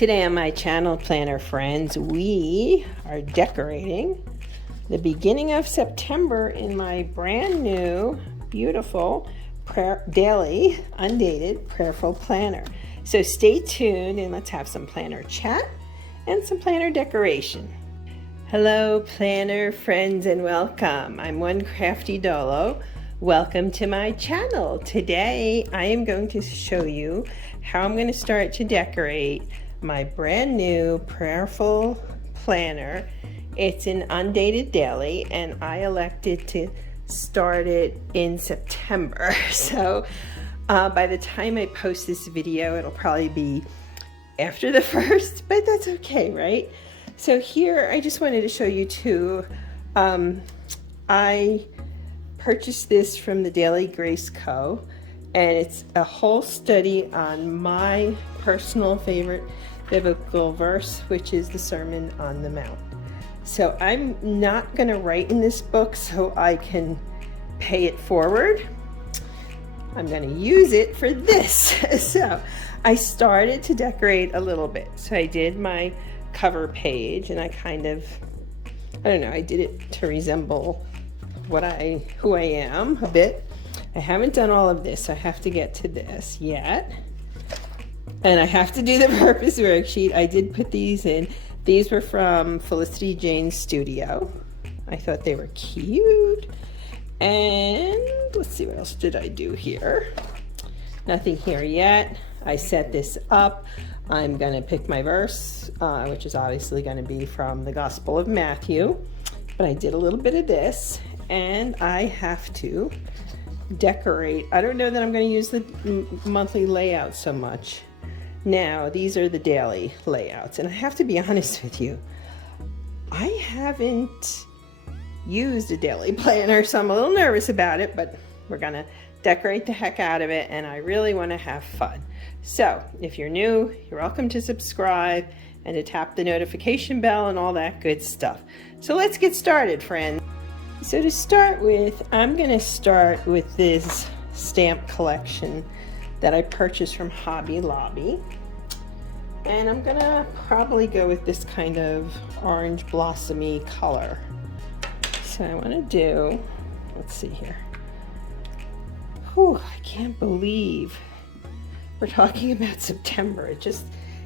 Today on my channel, Planner Friends, we are decorating the beginning of September in my brand new, beautiful, daily, undated, prayerful planner. So stay tuned and let's have some planner chat and some planner decoration. Hello, planner friends, and welcome. I'm One Crafty Dolo. Welcome to my channel. Today, I am going to show you how I'm going to start to decorate my brand new Prayerful planner. It's an undated daily, and I elected to start it in September. So by the time I post this video, it'll probably be after the 1st, but that's okay, right? So here, I just wanted to show you too, I purchased this from the Daily Grace Co. And it's a whole study on my personal favorite biblical verse, which is the Sermon on the Mount. So I'm not going to write in this book so I can pay it forward. I'm going to use it for this. So I started to decorate a little bit. So I did my cover page, and I kind of, I don't know, I did it to resemble who I am a bit. I haven't done all of this, so I have to get to this yet. And I have to do the purpose worksheet. I did put these in. These were from Felicity Jane's studio. I thought they were cute. And let's see, what else did I do here? Nothing here yet. I set this up. I'm going to pick my verse, which is obviously going to be from the Gospel of Matthew. But I did a little bit of this, and I have to decorate. I don't know that I'm going to use the monthly layout so much. Now, these are the daily layouts, and I have to be honest with you, I haven't used a daily planner, so I'm a little nervous about it, but we're going to decorate the heck out of it, and I really want to have fun. So, if you're new, you're welcome to subscribe and to tap the notification bell and all that good stuff. So let's get started, friends. So to start with, I'm going to start with this stamp collection that I purchased from Hobby Lobby. And I'm going to probably go with this kind of orange blossomy color. So I want to do, let's see here. Whew, I can't believe we're talking about September.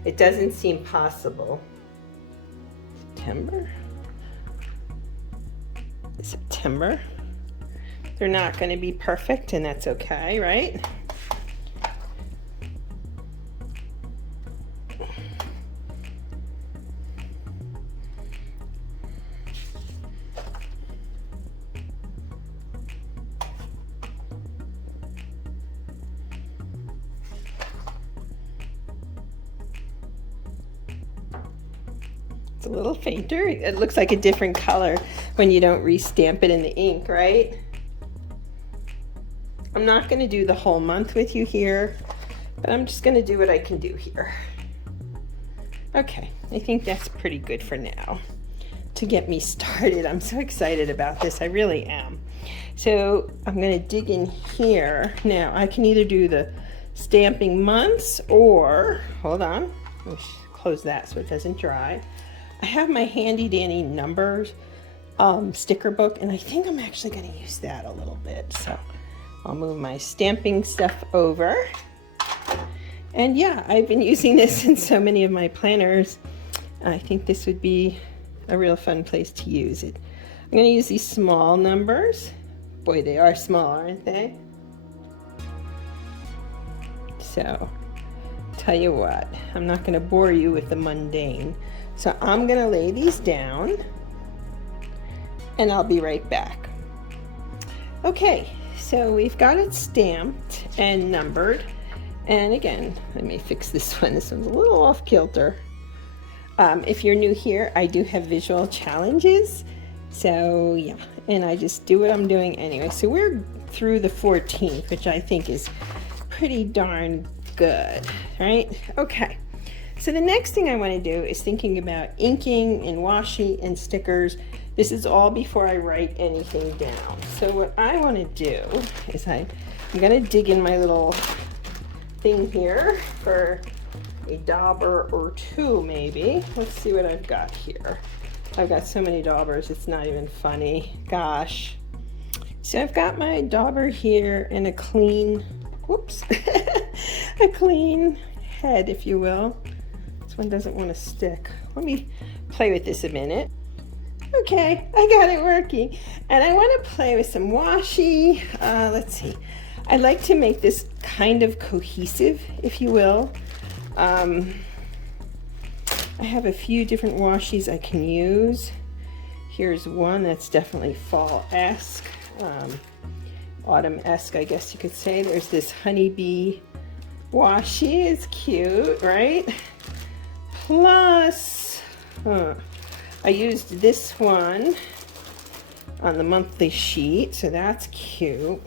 It doesn't seem possible. September. They're not going to be perfect, and that's okay, right? A little fainter. It looks like a different color when you don't re-stamp it in the ink, right? I'm not going to do the whole month with you here, but I'm just going to do what I can do here. Okay, I think that's pretty good for now to get me started. I'm so excited about this. I really am. So I'm going to dig in here. Now, I can either do the stamping months or, hold on, let me close that so it doesn't dry. I have my handy dandy numbers sticker book, and I think I'm actually going to use that a little bit. So I'll move my stamping stuff over. And yeah, I've been using this in so many of my planners. I think this would be a real fun place to use it. I'm going to use these small numbers. Boy, they are small, aren't they? So, tell you what, I'm not going to bore you with the mundane. So I'm going to lay these down, and I'll be right back. Okay, so we've got it stamped and numbered. And again, let me fix this one. This one's a little off kilter. If you're new here, I do have visual challenges. So yeah, and I just do what I'm doing anyway. So we're through the 14th, which I think is pretty darn good, right? Okay. So the next thing I want to do is thinking about inking and washi and stickers. This is all before I write anything down. So what I want to do is I'm going to dig in my little thing here for a dauber or two maybe. Let's see what I've got here. I've got so many daubers, it's not even funny. Gosh. So I've got my dauber here in a clean, whoops, a clean head, if you will. This one doesn't want to stick. Let me play with this a minute. Okay, I got it working. And I want to play with some washi. Let's see. I like to make this kind of cohesive, if you will. I have a few different washi's I can use. Here's one that's definitely fall-esque, autumn-esque, I guess you could say. There's this honeybee washi. It's cute, right? Plus, I used this one on the monthly sheet, so that's cute.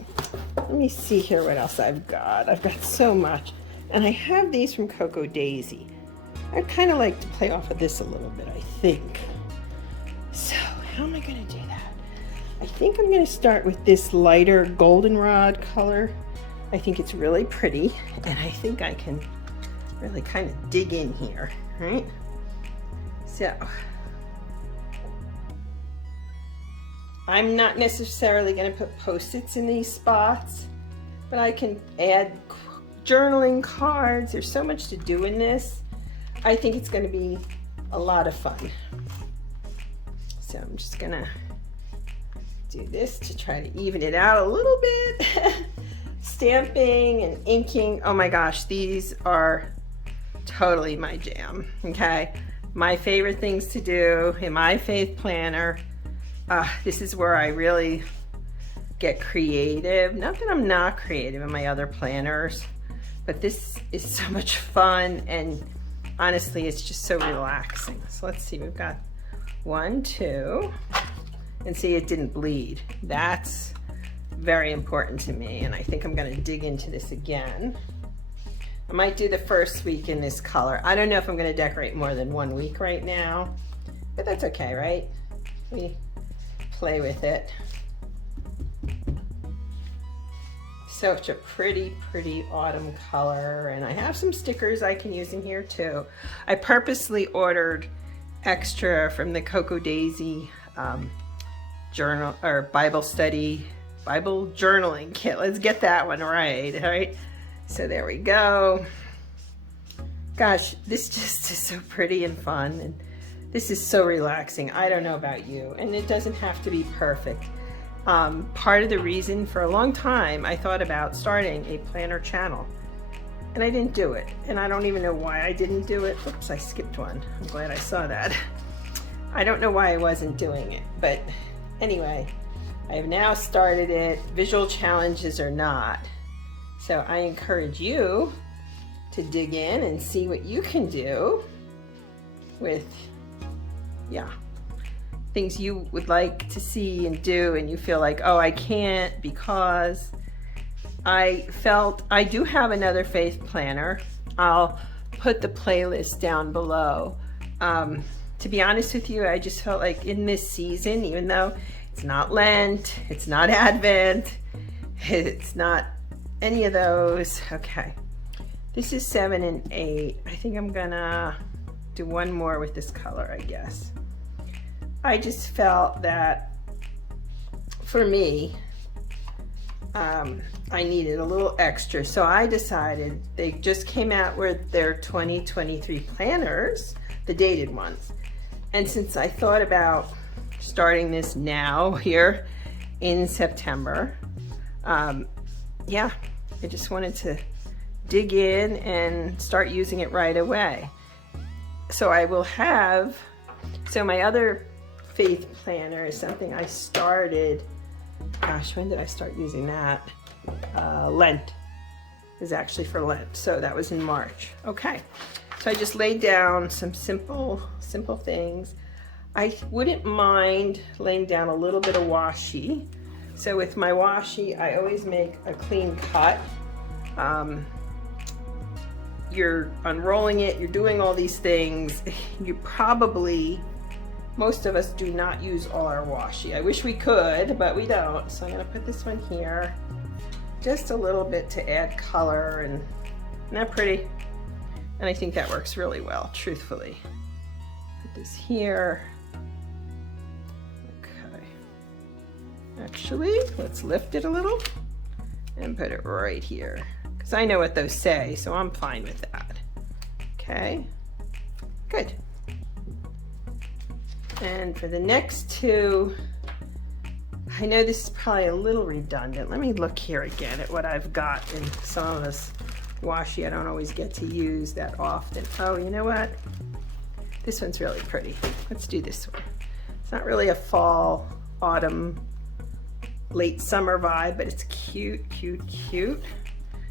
Let me see here what else I've got. I've got so much. And I have these from Cocoa Daisy. I kind of like to play off of this a little bit, I think. So, how am I going to do that? I think I'm going to start with this lighter goldenrod color. I think it's really pretty, and I think I can really kind of dig in here, right? So, I'm not necessarily going to put post-its in these spots, but I can add journaling cards. There's so much to do in this. I think it's going to be a lot of fun. So I'm just going to do this to try to even it out a little bit. Stamping and inking. Oh my gosh, these are totally my jam, okay? My favorite things to do in my faith planner. This is where I really get creative. Not that I'm not creative in my other planners, but this is so much fun, and honestly, it's just so relaxing. So let's see, we've got 1, 2, and see, it didn't bleed. That's very important to me, and I think I'm gonna dig into this again. I might do the first week in this color. I don't know if I'm gonna decorate more than 1 week right now, but that's okay, right? We play with it. Such a pretty autumn color, and I have some stickers I can use in here too. I purposely ordered extra from the Cocoa Daisy journal or Bible journaling kit. Let's get that one right, all right? So there we go. Gosh, this just is so pretty and fun, and this is so relaxing. I don't know about you, and it doesn't have to be perfect. Part of the reason for a long time I thought about starting a planner channel, and I didn't do it, and I don't even know why I didn't do it. Oops, I skipped one. I'm glad I saw that. I don't know why I wasn't doing it, but anyway, I have now started it, visual challenges or not. So I encourage you to dig in and see what you can do with, yeah, things you would like to see and do, and you feel like, oh, I can't because I do have another faith planner. I'll put the playlist down below. To be honest with you, I just felt like in this season, even though it's not Lent, it's not Advent, it's not any of those. Okay, this is 7 and 8. I think I'm gonna do one more with this color, I guess. I just felt that for me, I needed a little extra, so I decided, they just came out with their 2023 planners, the dated ones, and since I thought about starting this now here in September, yeah, I just wanted to dig in and start using it right away. So I will have, so my other faith planner is something I started, gosh, when did I start using that? Lent is actually for Lent, so that was in March. Okay, so I just laid down some simple things. I wouldn't mind laying down a little bit of washi. So with my washi, I always make a clean cut. You're unrolling it, you're doing all these things. You probably, most of us do not use all our washi. I wish we could, but we don't. So I'm gonna put this one here, just a little bit to add color, and isn't that pretty? And I think that works really well, truthfully. Put this here. Okay. Actually, let's lift it a little and put it right here, because I know what those say, so I'm fine with that. Okay, good. And for the next two, I know this is probably a little redundant. Let me look here again at what I've got in some of this washi I don't always get to use that often. Oh, you know what? This one's really pretty. Let's do this one. It's not really a fall, autumn, late summer vibe, but it's cute, cute, cute.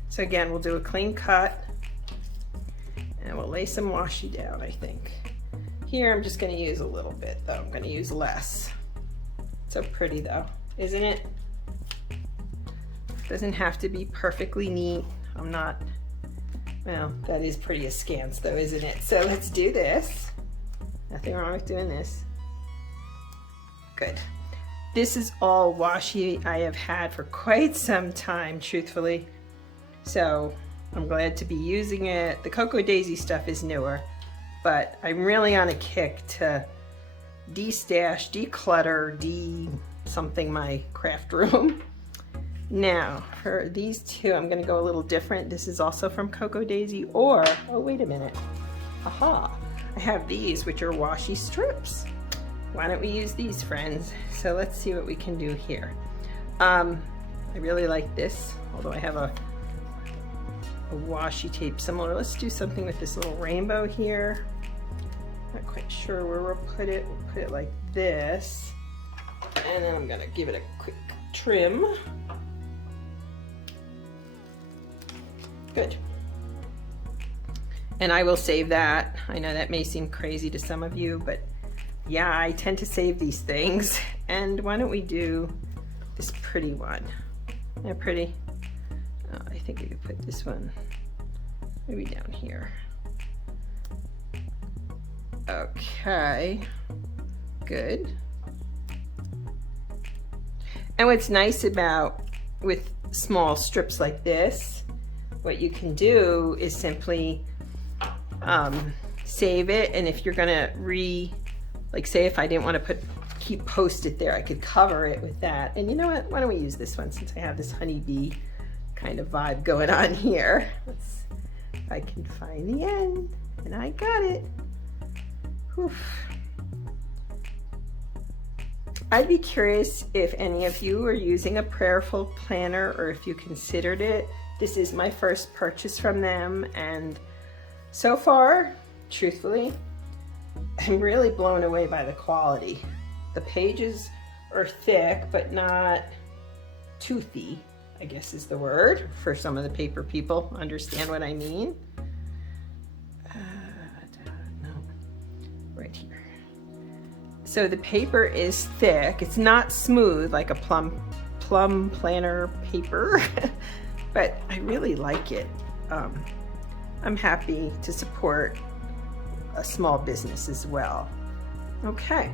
So again, we'll do a clean cut and we'll lay some washi down, I think. Here, I'm just gonna use a little bit though. I'm gonna use less. So pretty though, isn't it? Doesn't have to be perfectly neat. I'm not, well, that is pretty askance though, isn't it? So let's do this. Nothing wrong with doing this. Good. This is all washi I have had for quite some time, truthfully. So I'm glad to be using it. The Cocoa Daisy stuff is newer, but I'm really on a kick to de-stash, declutter, something my craft room. Now, for these two, I'm gonna go a little different. This is also from Cocoa Daisy, or, oh, wait a minute. Aha, I have these, which are washi strips. Why don't we use these, friends? So let's see what we can do here. I really like this, although I have a washi tape similar. Let's do something with this little rainbow here. Not quite sure where we'll put it. We'll put it like this. And then I'm gonna give it a quick trim. Good. And I will save that. I know that may seem crazy to some of you, but yeah, I tend to save these things. And why don't we do this pretty one? Isn't that pretty? Oh, I think I could put this one maybe down here. Okay, good. And what's nice about with small strips like this, what you can do is simply save it, and if you're gonna like say if I didn't want to keep post-it there, I could cover it with that. And you know what, why don't we use this one since I have this honeybee kind of vibe going on here. Let's see if I can find the end, and I got it. Whew. I'd be curious if any of you are using a Prayerful planner or if you considered it. This is my first purchase from them, and so far, truthfully, I'm really blown away by the quality. The pages are thick, but not toothy, I guess is the word, for some of the paper people understand what I mean. No, right here. So the paper is thick. It's not smooth like a plum planner paper, but I really like it. I'm happy to support a small business as well. Okay,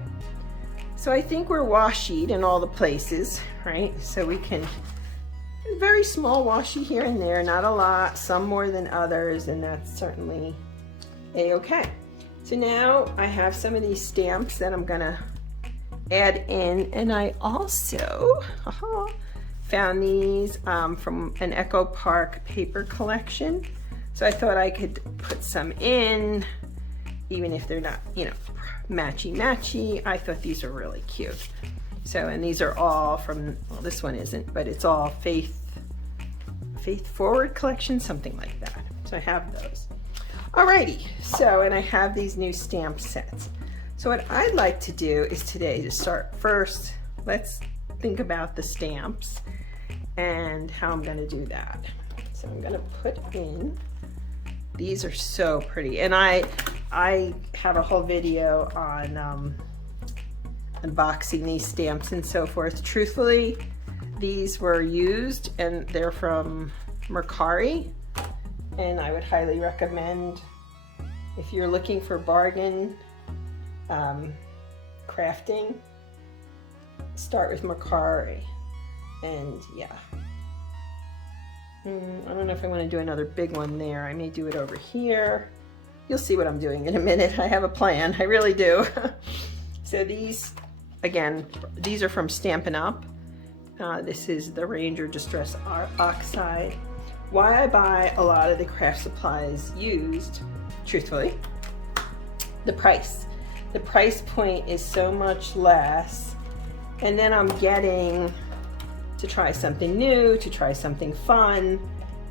so I think we're washied in all the places, right? So we can, very small washi here and there, not a lot, some more than others, and that's certainly a-okay. So now I have some of these stamps that I'm gonna add in, and I also found these from an Echo Park paper collection. So I thought I could put some in, even if they're not, you know, matchy-matchy. I thought these were really cute. So, and these are all from, well, this one isn't, but it's all Faith Forward collection, something like that. So I have those. Alrighty, so, and I have these new stamp sets. So what I'd like to do is today to start first, let's think about the stamps and how I'm gonna do that. So I'm gonna put in, these are so pretty. And I have a whole video on unboxing these stamps and so forth. Truthfully, these were used and they're from Mercari, and I would highly recommend if you're looking for bargain crafting, start with Mercari. And yeah, I don't know if I want to do another big one there. I may do it over here. You'll see what I'm doing in a minute. I have a plan, I really do. So these, again, these are from Stampin' Up. This is the Ranger Distress Oxide. Why I buy a lot of the craft supplies used, truthfully, the price. The price point is so much less, and then I'm getting to try something new, to try something fun,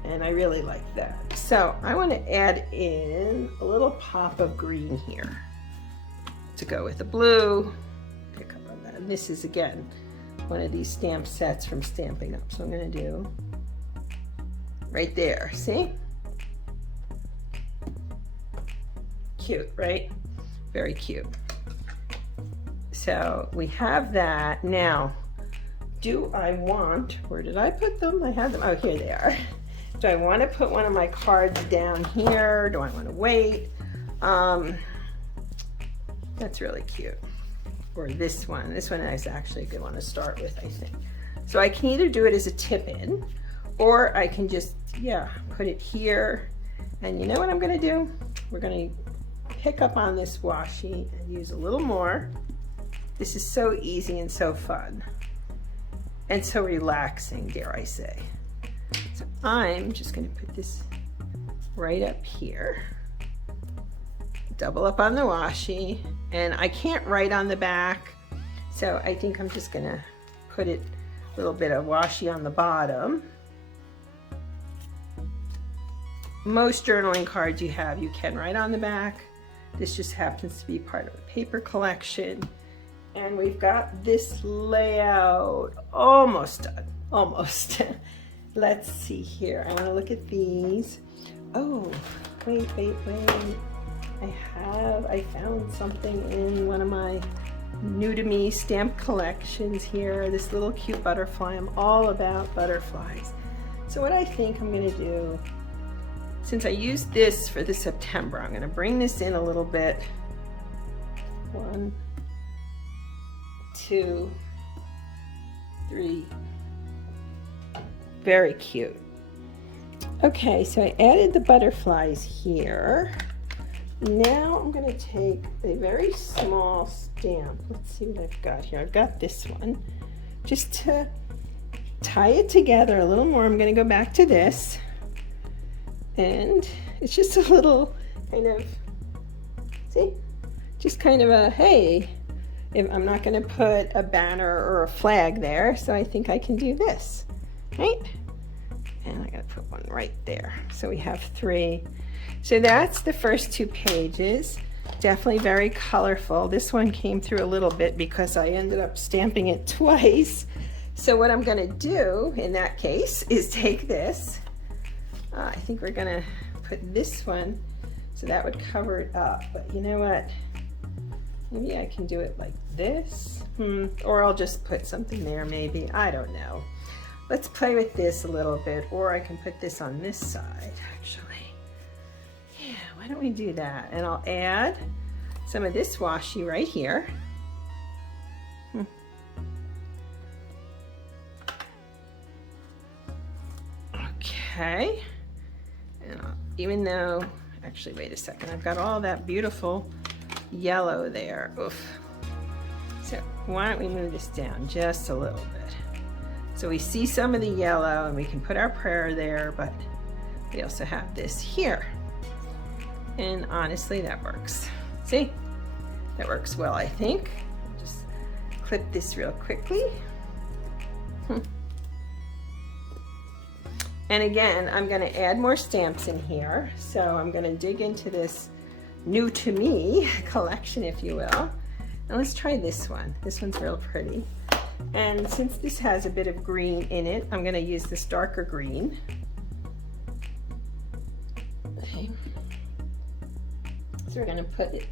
and I really like that. So I want to add in a little pop of green here to go with the blue. Pick up on that. And this is, again, one of these stamp sets from Stampin' Up. So I'm going to do right there, see? Cute, right? Very cute. So we have that. Now, do I want, where did I put them? I had them, oh, here they are. Do I want to put one of my cards down here? Do I want to wait? That's really cute. Or this one is actually a good one to start with, I think. So I can either do it as a tip in, or I can just, yeah, put it here. And you know what I'm going to do? We're going to pick up on this washi and use a little more. This is so easy and so fun and so relaxing, dare I say. So I'm just going to put this right up here, double up on the washi, and I can't write on the back, so I think I'm just going to put it a little bit of washi on the bottom. Most journaling cards you have, you can write on the back. This just happens to be part of a paper collection. And we've got this layout almost done, almost. Let's see here. I want to look at these. Oh, wait. I found something in one of my new to me stamp collections here. This little cute butterfly. I'm all about butterflies. So what I think I'm going to do, since I used this for the September, I'm going to bring this in a little bit. 1, 2, 3. Very cute. Okay, so I added the butterflies here. Now I'm going to take a very small stamp. Let's see what I've got here. I've got this one. Just to tie it together a little more, I'm going to go back to this. And it's just a little kind of, see? Just kind of a, hey, I'm not going to put a banner or a flag there, so I think I can do this, right? And I got to put one right there. So we have 3. So that's the first 2 pages. Definitely very colorful. This one came through a little bit because I ended up stamping it twice. So what I'm going to do in that case is take this. I think we're going to put this one, so that would cover it up. But you know what? Maybe I can do it like this. Or I'll just put something there maybe. I don't know. Let's play with this a little bit. Or I can put this on this side, actually. Yeah, why don't we do that? And I'll add some of this washi right here. Okay. And even though, actually, wait a second. I've got all that beautiful yellow there. Oof. So why don't we move this down just a little bit? So we see some of the yellow and we can put our prayer there, but we also have this here. And honestly, that works. See? That works well, I think. Just clip this real quickly. And again, I'm going to add more stamps in here. So I'm going to dig into this new to me collection, if you will. And let's try this one. This one's real pretty. And since this has a bit of green in it, I'm going to use this darker green. Okay. So we're going to put it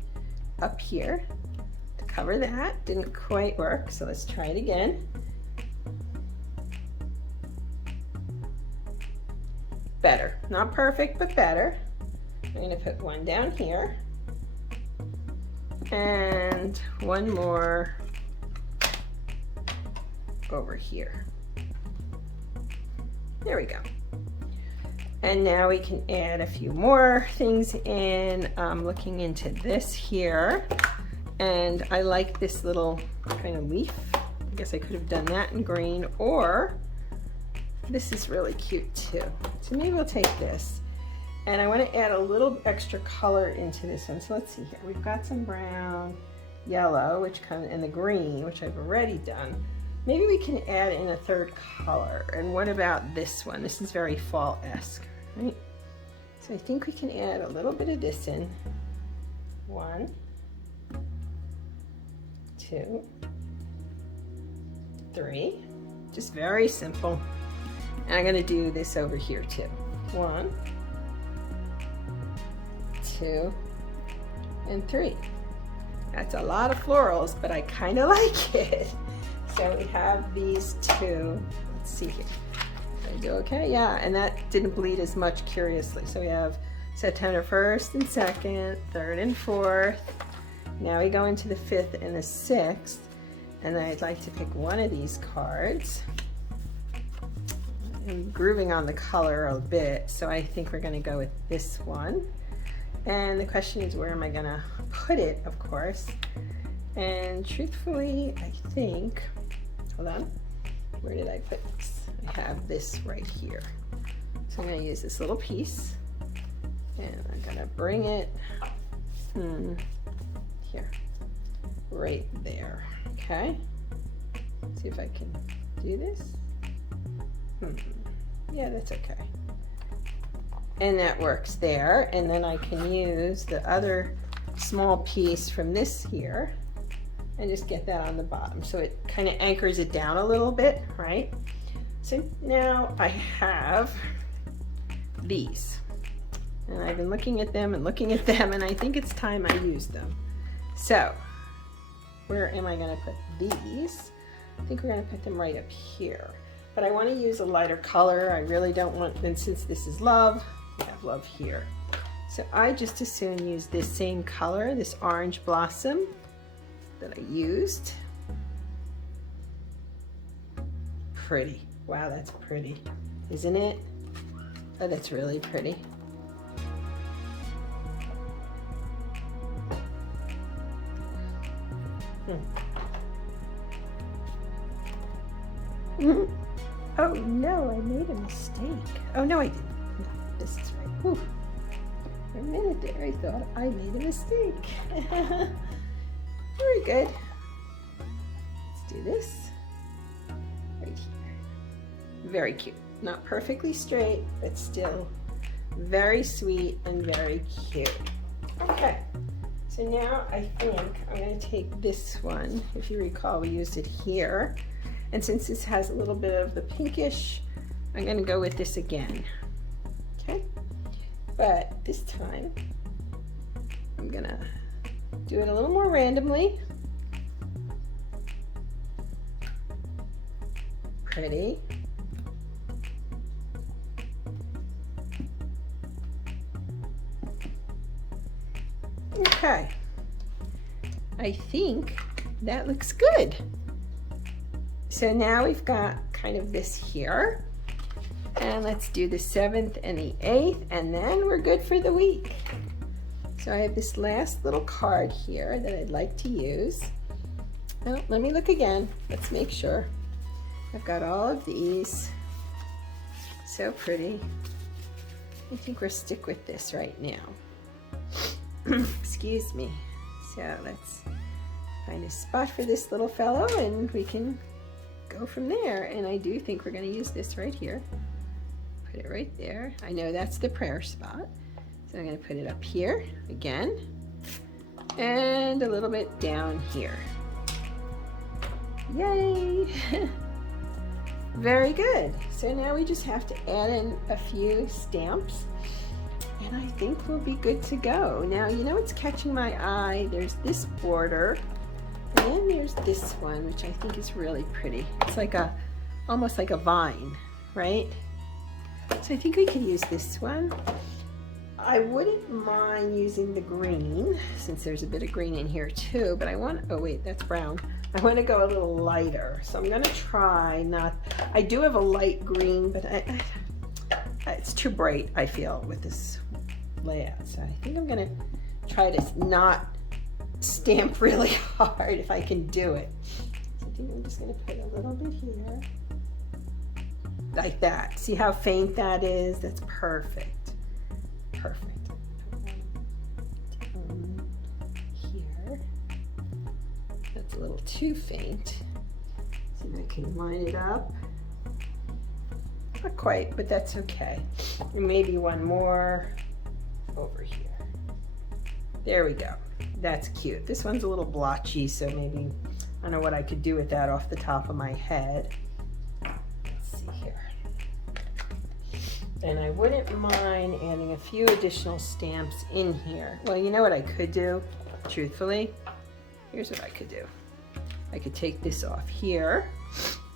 up here to cover that. Didn't quite work, so let's try it again. Better. Not perfect, but better. I'm going to put one down here. And one more over here. There we go. And now we can add a few more things in. I'm looking into this here, and I like this little kind of leaf. I guess I could have done that in green, or this is really cute too. So maybe we'll take this. And I want to add a little extra color into this one. So let's see here. We've got some brown, yellow, which comes in the green, which I've already done. Maybe we can add in a third color. And what about this one? This is very fall-esque, right? So I think we can add a little bit of this in. 1, 2, 3. Just very simple. And I'm going to do this over here too. 1, 2, and 3. That's a lot of florals, but I kind of like it. So we have these two. Let's see here. Did I do okay? Yeah, and that didn't bleed as much, curiously. So we have September 1st and 2nd, 3rd and 4th. Now we go into the 5th and the 6th. And I'd like to pick one of these cards. I'm grooving on the color a bit, so I think we're going to go with this one. And the question is, where am I going to put it, of course. And truthfully, I think, hold on, where did I put this? I have this right here. So I'm going to use this little piece, and I'm going to bring it here, right there. Okay, see if I can do this. Yeah, that's okay. And that works there. And then I can use the other small piece from this here and just get that on the bottom. So it kind of anchors it down a little bit, right? So now I have these. And I've been looking at them and looking at them, and I think it's time I use them. So where am I going to put these? I think we're going to put them right up here. But I want to use a lighter color. I really don't want, and since this is love, we have love here. So I just as soon use this same color, this orange blossom that I used. Pretty. Wow, that's pretty, isn't it? Oh, that's really pretty. Oh no, I made a mistake. Oh no, I didn't. No, this is right. Whew. For a minute there, I thought I made a mistake. Very good. Let's do this right here. Very cute. Not perfectly straight, but still very sweet and very cute. Okay. So now I think I'm going to take this one. If you recall, we used it here. And since this has a little bit of the pinkish, I'm going to go with this again. Okay? But this time, I'm going to do it a little more randomly. Pretty. Okay, I think that looks good. So now we've got kind of this here, and let's do the 7th and the 8th, and then we're good for the week. So I have this last little card here that I'd like to use. Oh, let me look again. Let's make sure. I've got all of these. So pretty. I think we'll stick with this right now. Excuse me. So let's find a spot for this little fellow and we can go from there. And I do think we're going to use this right here. Put it right there. I know that's the prayer spot. So I'm going to put it up here again and a little bit down here. Yay! Very good. So now we just have to add in a few stamps. And I think we'll be good to go. Now, you know what's catching my eye? There's this border, and then there's this one, which I think is really pretty. It's like almost like a vine, right? So I think we could use this one. I wouldn't mind using the green, since there's a bit of green in here too, but I want, oh wait, that's brown. I want to go a little lighter, so I'm going to try not, I do have a light green, but I it's too bright, I feel, with this layout. So I think I'm gonna try to not stamp really hard if I can do it. So I think I'm just gonna put a little bit here. Like that. See how faint that is? That's perfect. Perfect. Here. That's a little too faint. See if I can line it up. Not quite, but that's okay. And maybe one more over here. There we go. That's cute. This one's a little blotchy, so maybe I don't know what I could do with that off the top of my head. Let's see here. And I wouldn't mind adding a few additional stamps in here. Well, you know what I could do, truthfully? Here's what I could do. I could take this off here.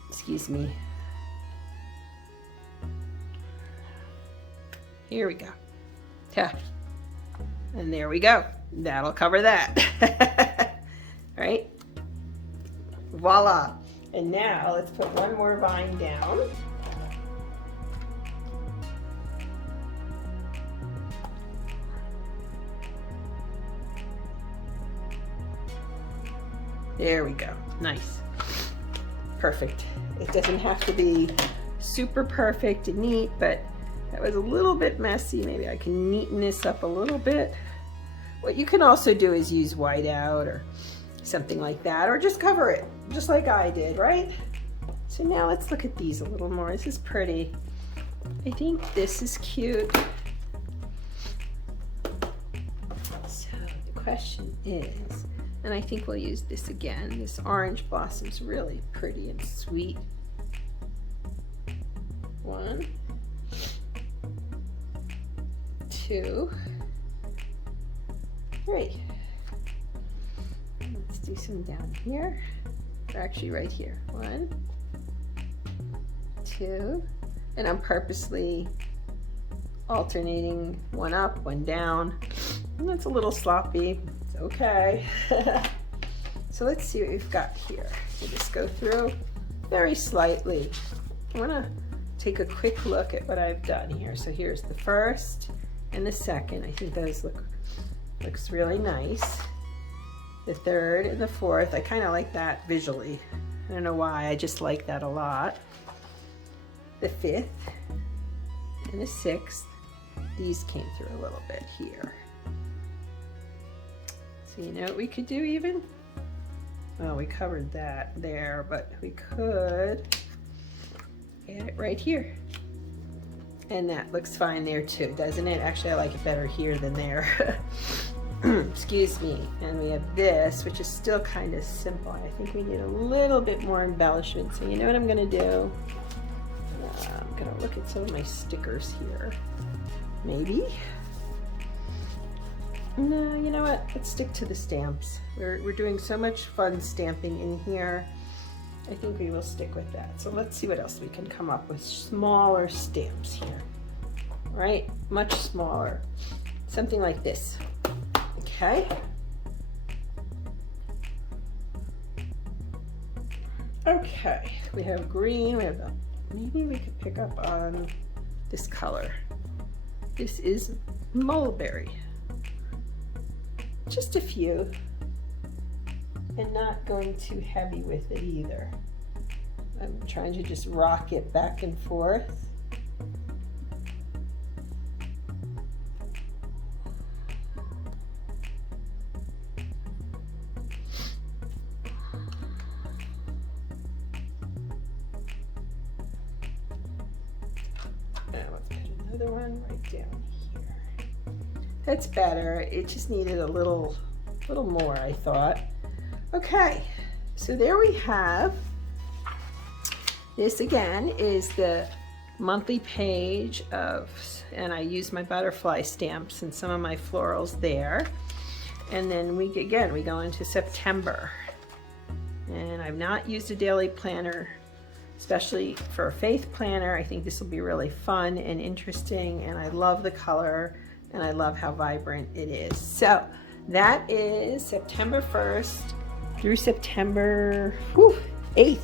Excuse me. Here we go. Yeah. And there we go. That'll cover that. Right? Voila. And now let's put one more vine down. There we go. Nice. Perfect. It doesn't have to be super perfect and neat, but that was a little bit messy. Maybe I can neaten this up a little bit. What you can also do is use whiteout or something like that, or just cover it, just like I did, right? So now let's look at these a little more. This is pretty. I think this is cute. So the question is, and I think we'll use this again. This orange blossom's really pretty and sweet. 1, 2, 3. Let's do some down here. Or actually right here. 1, 2. And I'm purposely alternating one up, one down. And that's a little sloppy. It's okay. So let's see what we've got here. We'll just go through very slightly. I want to take a quick look at what I've done here. So here's the first and the second. I think those looks really nice. The third and the fourth, I kind of like that visually. I don't know why, I just like that a lot. The fifth and the sixth, these came through a little bit here. So you know what we could do even? Well, we covered that there, but we could add it right here. And that looks fine there too, doesn't it? Actually, I like it better here than there. Excuse me. And we have this, which is still kind of simple. I think we need a little bit more embellishment. So you know what I'm gonna do? I'm gonna look at some of my stickers here. Maybe. No, you know what? Let's stick to the stamps. We're doing so much fun stamping in here. I think we will stick with that. So let's see what else we can come up with. Smaller stamps here, right? Much smaller. Something like this. Okay. Okay, we have green, we have maybe we could pick up on this color. This is mulberry. Just a few, and not going too heavy with it either. I'm trying to just rock it back and forth. And let's put another one right down here. That's better. It just needed a little more, I thought. Okay, so there we have. This again is the monthly page of, and I use my butterfly stamps and some of my florals there. And then we go into September. And I've not used a daily planner, especially for a faith planner. I think this will be really fun and interesting, and I love the color and I love how vibrant it is. So that is September 1st through September 8th.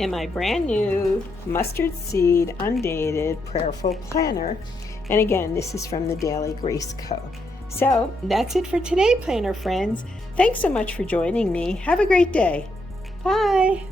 in my brand new mustard seed undated prayerful planner. And again, this is from the Daily Grace Co. So that's it for today, planner friends. Thanks so much for joining me. Have a great day. Bye.